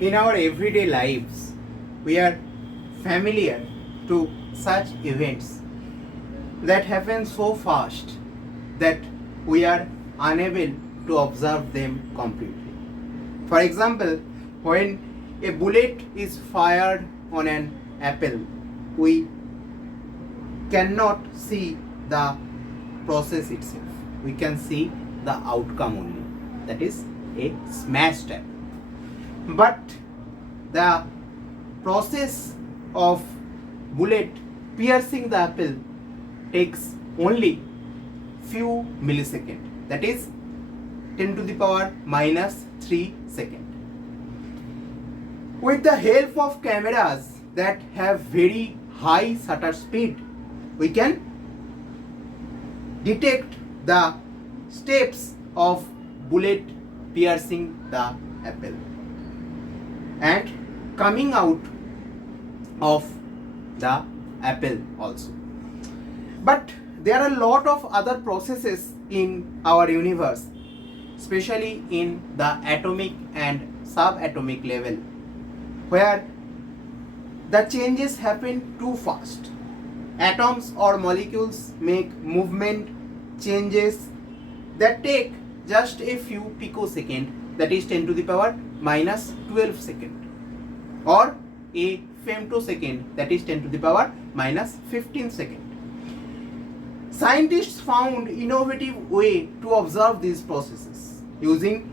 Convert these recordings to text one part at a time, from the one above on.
In our everyday lives, we are familiar to such events that happen so fast that we are unable to observe them completely. For example, when a bullet is fired on an apple, we cannot see the process itself. We can see the outcome only. That is a smashed apple. But the process of bullet piercing the apple takes only few milliseconds. That is 10 to the power minus 3 seconds. With the help of cameras that have very high shutter speed, we can detect the steps of bullet piercing the apple and coming out of the apple also. But there are a lot of other processes in our universe, especially in the atomic and subatomic level, where the changes happen too fast. Atoms or molecules make movement changes that take just a few picoseconds, that is 10 to the power minus 12 second, or a femtosecond, that is 10 to the power minus 15 second. Scientists found innovative way to observe these processes using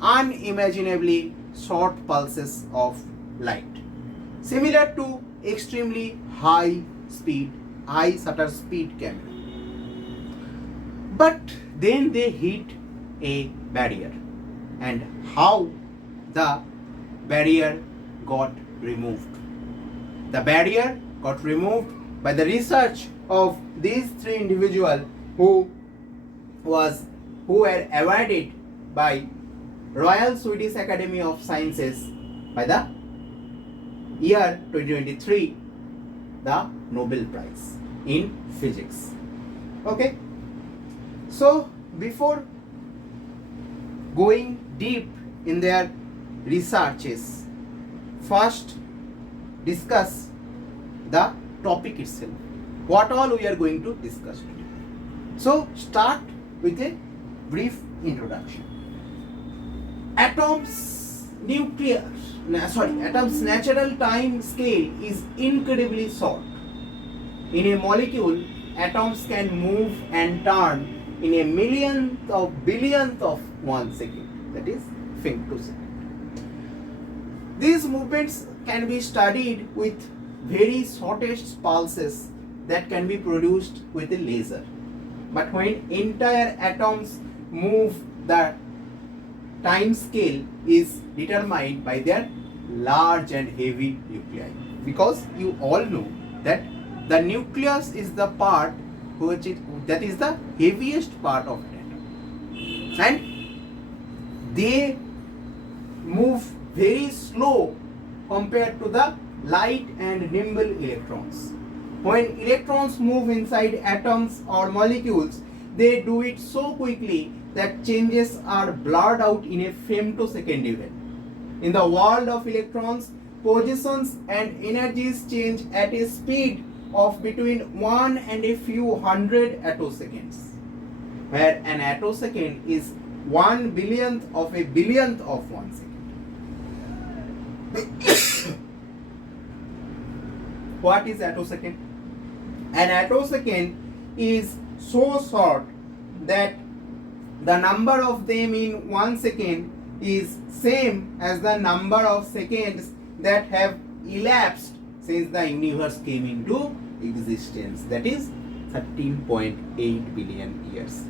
unimaginably short pulses of light, similar to extremely high shutter speed camera. But then they hit a barrier, and how the barrier got removed. The barrier got removed by the research of these three individuals who were awarded by Royal Swedish Academy of Sciences by the year 2023 the Nobel Prize in Physics. Okay, so before going deep in their researches, first discuss the topic itself. What all we are going to discuss today. So start with a brief introduction. Atom's natural time scale is incredibly short. In a molecule, atoms can move and turn in a millionth of billionth of 1 second, that is femtosecond. These movements can be studied with very shortest pulses that can be produced with a laser. But when entire atoms move, the time scale is determined by their large and heavy nuclei, because you all know that the nucleus is the part that is the heaviest part of an atom, and they move very slow compared to the light and nimble electrons. When electrons move inside atoms or molecules, they do it so quickly that changes are blurred out in a femtosecond even. In the world of electrons, positions and energies change at a speed of between 1 and a few hundred attoseconds, where an attosecond is 1 billionth of a billionth of 1 second. What is attosecond? An attosecond is so short that the number of them in 1 second is same as the number of seconds that have elapsed since the universe came into existence, that is 13.8 billion years.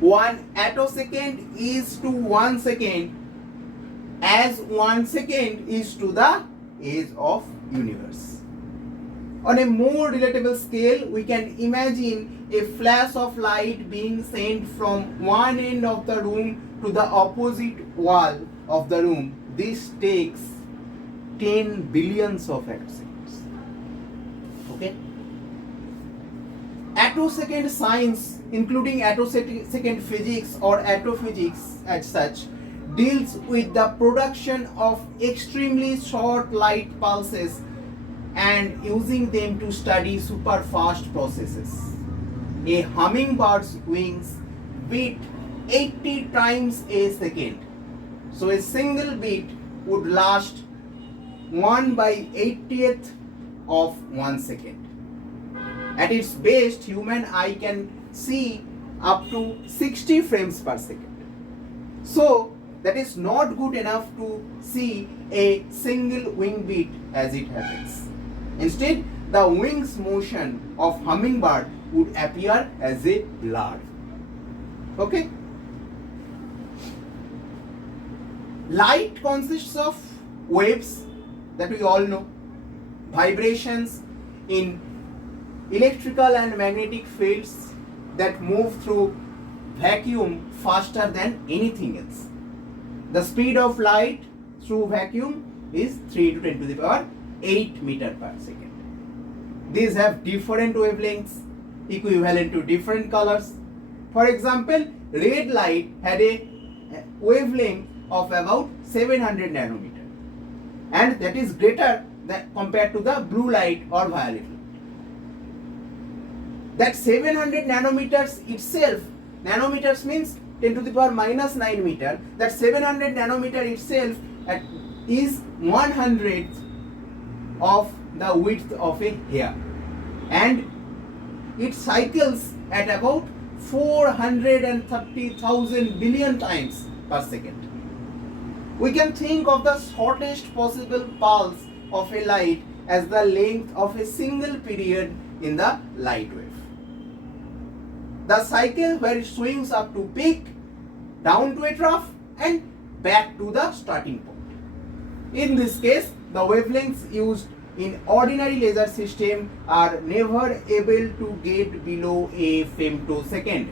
1 attosecond is to 1 second as 1 second is to the age of universe. On a more relatable scale, we can imagine a flash of light being sent from one end of the room to the opposite wall of the room. This takes 10 billions of attoseconds. Okay? Attosecond science, including attosecond physics or attophysics as such, deals with the production of extremely short light pulses and using them to study super fast processes. A hummingbird's wings beat 80 times a second. So a single beat would last 1/80th of 1 second. At its best, human eye can see up to 60 frames per second. So that is not good enough to see a single wing beat as it happens. Instead, the wings motion of hummingbird would appear as a blur. Okay? Light consists of waves that we all know, vibrations in electrical and magnetic fields that move through vacuum faster than anything else. The speed of light through vacuum is 3 to 10 to the power 8 meter per second. These have different wavelengths equivalent to different colors. For example, red light had a wavelength of about 700 nanometer, and that is greater than compared to the blue light or violet light. That 700 nanometers itself, nanometers means 10 to the power minus 9 meter, that 700 nanometer itself is 1/100th of the width of a hair, and it cycles at about 430,000 billion times per second. We can think of the shortest possible pulse of a light as the length of a single period in the light wave. The cycle where it swings up to peak, down to a trough, and back to the starting point. In this case, the wavelengths used in ordinary laser system are never able to get below a femtosecond.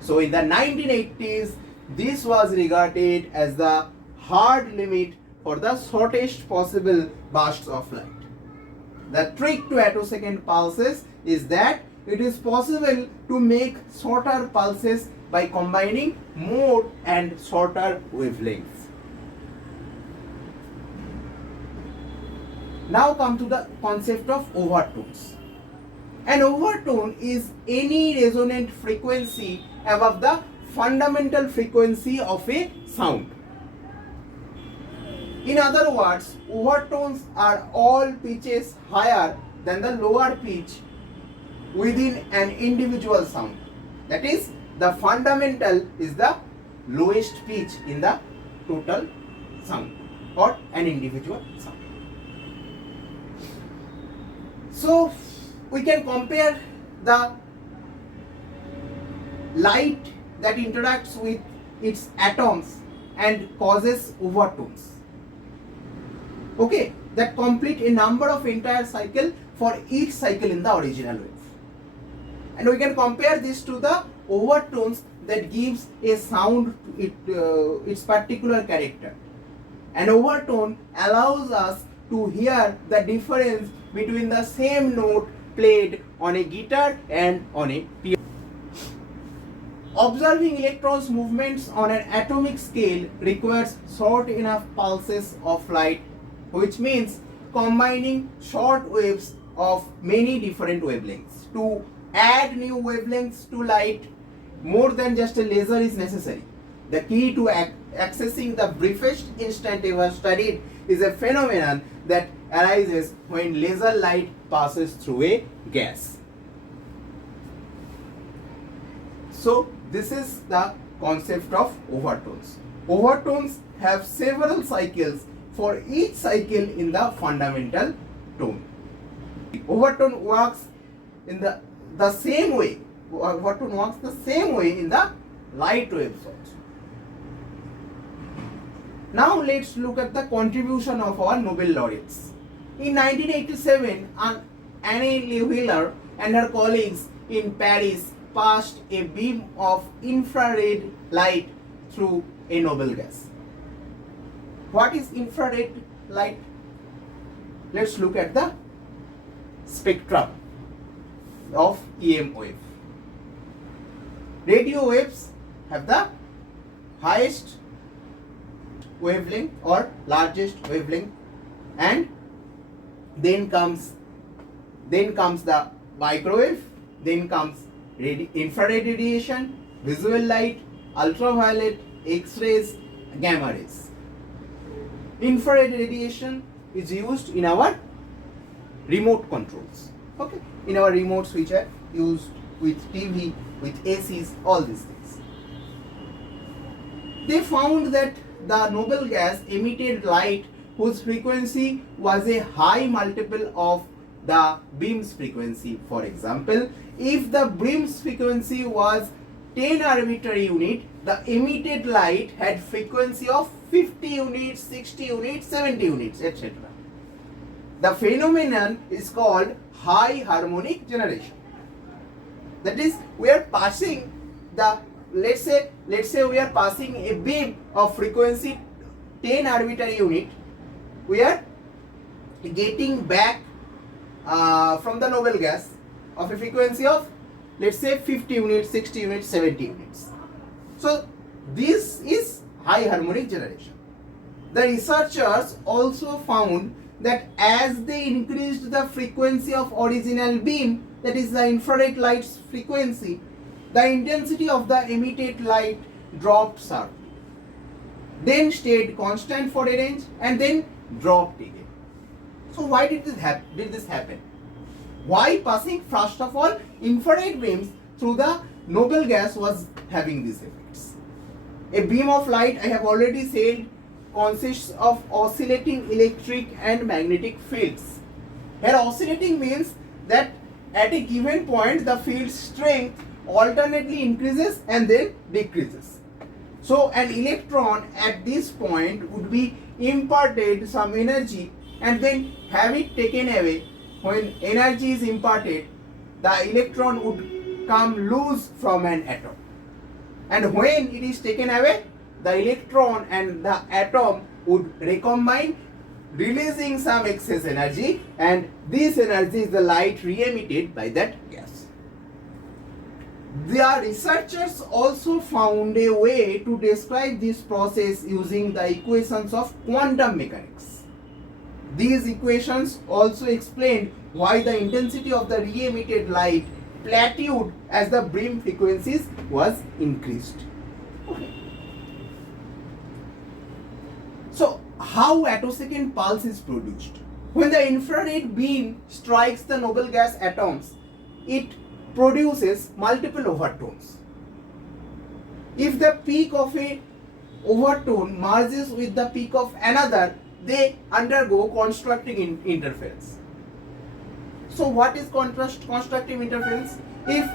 So in the 1980s, this was regarded as the hard limit for the shortest possible bursts of light. The trick to attosecond pulses is that it is possible to make shorter pulses by combining more and shorter wavelengths. Now come to the concept of overtones. An overtone is any resonant frequency above the fundamental frequency of a sound. In other words, overtones are all pitches higher than the lower pitch within an individual sound. That is, the fundamental is the lowest pitch in the total sound or an individual sound. So we can compare the light that interacts with its atoms and causes overtones. Okay, that complete a number of entire cycle for each cycle in the original wave. And we can compare this to the overtones that gives a sound its particular character. An overtone allows us to hear the difference between the same note played on a guitar and on a piano. Observing electrons' movements on an atomic scale requires short enough pulses of light, which means combining short waves of many different wavelengths. To add new wavelengths to light, more than just a laser is necessary. The key to accessing the briefest instant ever studied is a phenomenon that arises when laser light passes through a gas. So this is the concept of overtones. Overtones have several cycles for each cycle in the fundamental tone. Overtone works in the same way. Overtone works the same way in the light waves also. Now let's look at the contribution of our Nobel laureates. In 1987, Annie Wheeler and her colleagues in Paris passed a beam of infrared light through a Nobel gas. What is infrared light? Let's look at the spectrum of EM wave. Radio waves have the highest wavelength or largest wavelength, and then comes the microwave, then comes infrared radiation, visual light, ultraviolet, X-rays, gamma rays. Infrared radiation is used in our remote controls. Okay, in our remotes which are used with TV, with ACs, all these things. They found that the noble gas emitted light whose frequency was a high multiple of the beam's frequency. For example, if the beam's frequency was 10 arbitrary unit, the emitted light had frequency of 50 units, 60 units, 70 units, etc. The phenomenon is called high harmonic generation. That is, we are passing the, let's say we are passing a beam of frequency 10 arbitrary unit, we are getting back from the noble gas of a frequency of, let's say, 50 units, 60 units, 70 units. So this is high harmonic generation. The researchers also found that as they increased the frequency of original beam, that is the infrared light's frequency, the intensity of the emitted light dropped sharply, then stayed constant for a range, and then dropped again. So why did this happen? Why passing first of all infrared beams through the noble gas was having these effects? A beam of light, I have already said, consists of oscillating electric and magnetic fields. Here oscillating means that at a given point the field strength alternately increases and then decreases. So an electron at this point would be imparted some energy and then have it taken away. When energy is imparted, the electron would come loose from an atom. And when it is taken away, the electron and the atom would recombine, releasing some excess energy, and this energy is the light re-emitted by that gas. The researchers also found a way to describe this process using the equations of quantum mechanics. These equations also explained why the intensity of the re-emitted light plateaued as the beam frequencies was increased. Okay. So, how attosecond pulse is produced? When the infrared beam strikes the noble gas atoms, it produces multiple overtones. If the peak of a overtone merges with the peak of another, they undergo constructive interference. So what is constructive interference? If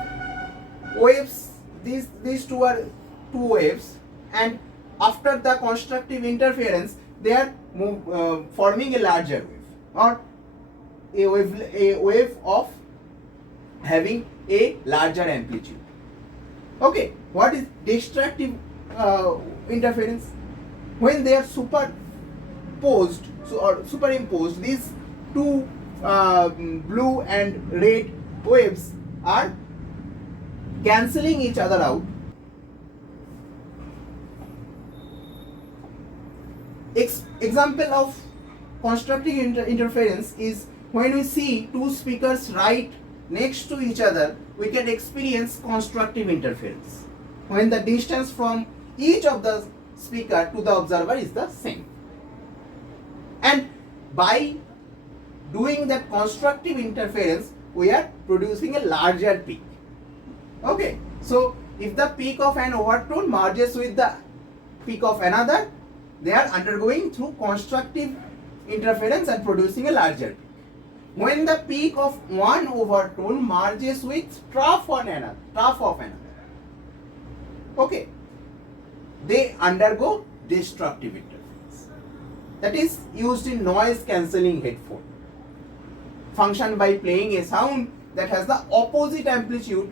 waves, these two are two waves, and after the constructive interference they are forming a larger wave, or a wave of having a larger amplitude. Okay, what is destructive interference? When they are superimposed, these two blue and red waves are cancelling each other out. Example of constructive interference is when we see two speakers right next to each other, we can experience constructive interference when the distance from each of the speaker to the observer is the same. And by doing that constructive interference, we are producing a larger peak. Okay, so if the peak of an overtone merges with the peak of another, they are undergoing through constructive interference and producing a larger peak. When the peak of one overtone merges with trough of another, okay, they undergo destructive interference. That is used in noise cancelling headphone. Function by playing a sound that has the opposite amplitude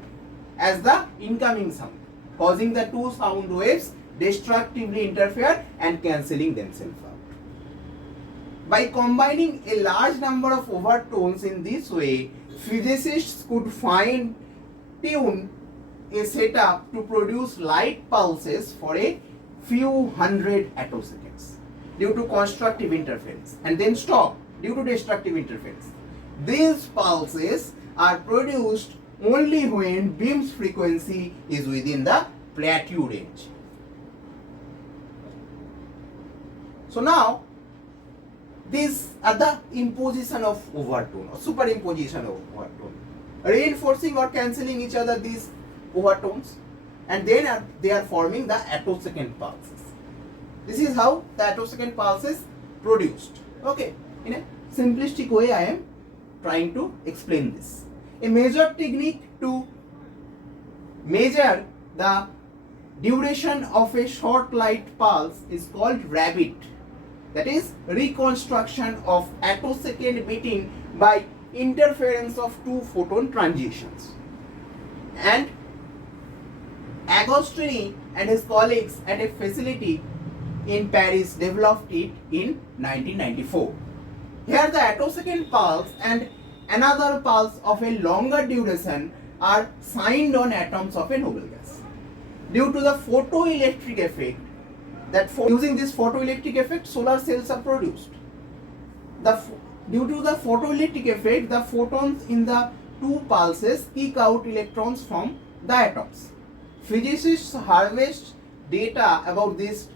as the incoming sound, causing the two sound waves destructively interfere and cancelling themselves out. By combining a large number of overtones in this way, physicists could fine tune a setup to produce light pulses for a few hundred attoseconds. due to constructive interference and then stop due to destructive interference. These pulses are produced only when beam's frequency is within the plateau range. So now these are the imposition of overtone or superimposition of overtone, reinforcing or cancelling each other these overtones, and then they are forming the attosecond pulses. This is how the attosecond pulse is produced. Okay, in a simplistic way I am trying to explain this. A major technique to measure the duration of a short light pulse is called rabbit. That is reconstruction of attosecond beating by interference of two photon transitions. And Agostini and his colleagues at a facility in Paris developed it in 1994. Here the attosecond pulse and another pulse of a longer duration are signed on atoms of a noble gas. Due to the photoelectric effect, using this photoelectric effect, solar cells are produced. Due to the photoelectric effect, the photons in the two pulses kick out electrons from the atoms. Physicists harvest data about these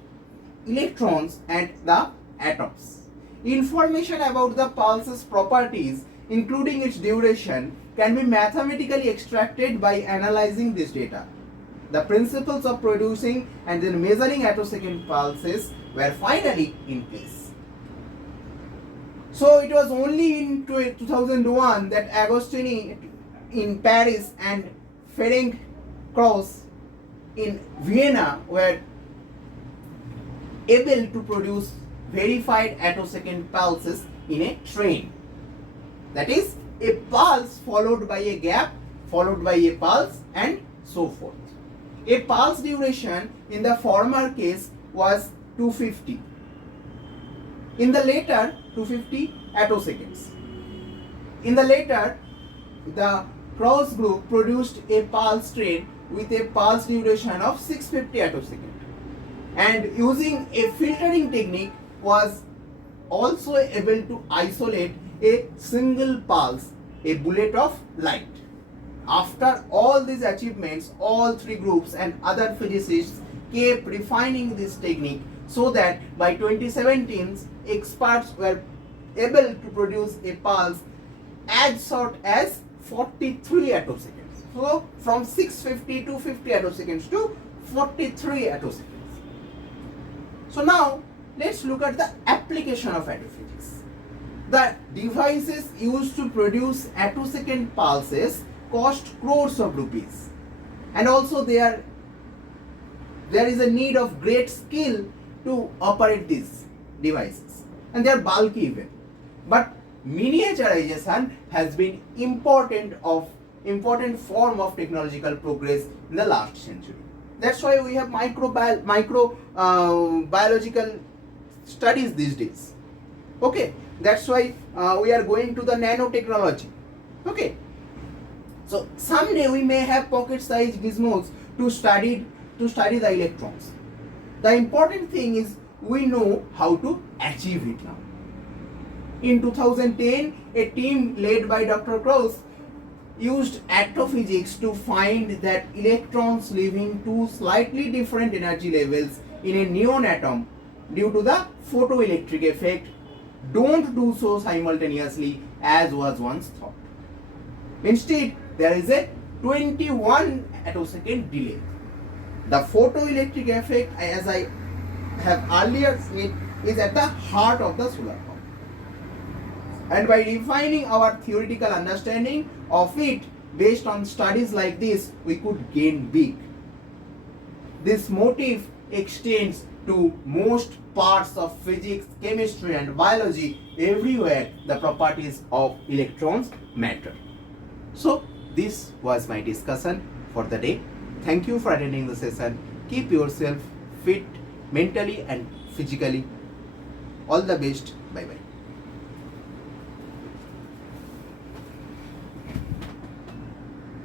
electrons and the atoms. Information about the pulse's properties, including its duration, can be mathematically extracted by analyzing this data. The principles of producing and then measuring attosecond pulses were finally in place. So it was only in 2001 that Agostini in Paris and Ferenc Krauss in Vienna were able to produce verified attosecond pulses in a train. That is, a pulse followed by a gap, followed by a pulse, and so forth. A pulse duration in the former case was 250. In the later, 250 attoseconds. In the later, the Krauss group produced a pulse train with a pulse duration of 650 attoseconds. And using a filtering technique was also able to isolate a single pulse, a bullet of light. After all these achievements, all three groups and other physicists kept refining this technique so that by 2017, experts were able to produce a pulse as short as 43 attoseconds. So from 650 to 50 attoseconds to 43 attoseconds. So now let's look at the application of attophysics. The devices used to produce attosecond pulses cost crores of rupees, and also there is a need of great skill to operate these devices, and they are bulky even. But miniaturization has been important form of technological progress in the last century. That's why we have biological studies these days. Okay, that's why we are going to the nanotechnology. Okay, so someday we may have pocket-sized gizmos to study the electrons. The important thing is we know how to achieve it now. In 2010, a team led by Dr. Krauss used attophysics to find that electrons live in two slightly different energy levels in a neon atom due to the photoelectric effect don't do so simultaneously as was once thought. Instead, there is a 21 attosecond delay. The photoelectric effect, as I have earlier said, is at the heart of the solar power. And by refining our theoretical understanding of it based on studies like this, we could gain big. This motif extends to most parts of physics, chemistry and biology. Everywhere the properties of electrons matter. So this was my discussion for the day. Thank you for attending the session. Keep yourself fit mentally and physically. All the best. Bye bye.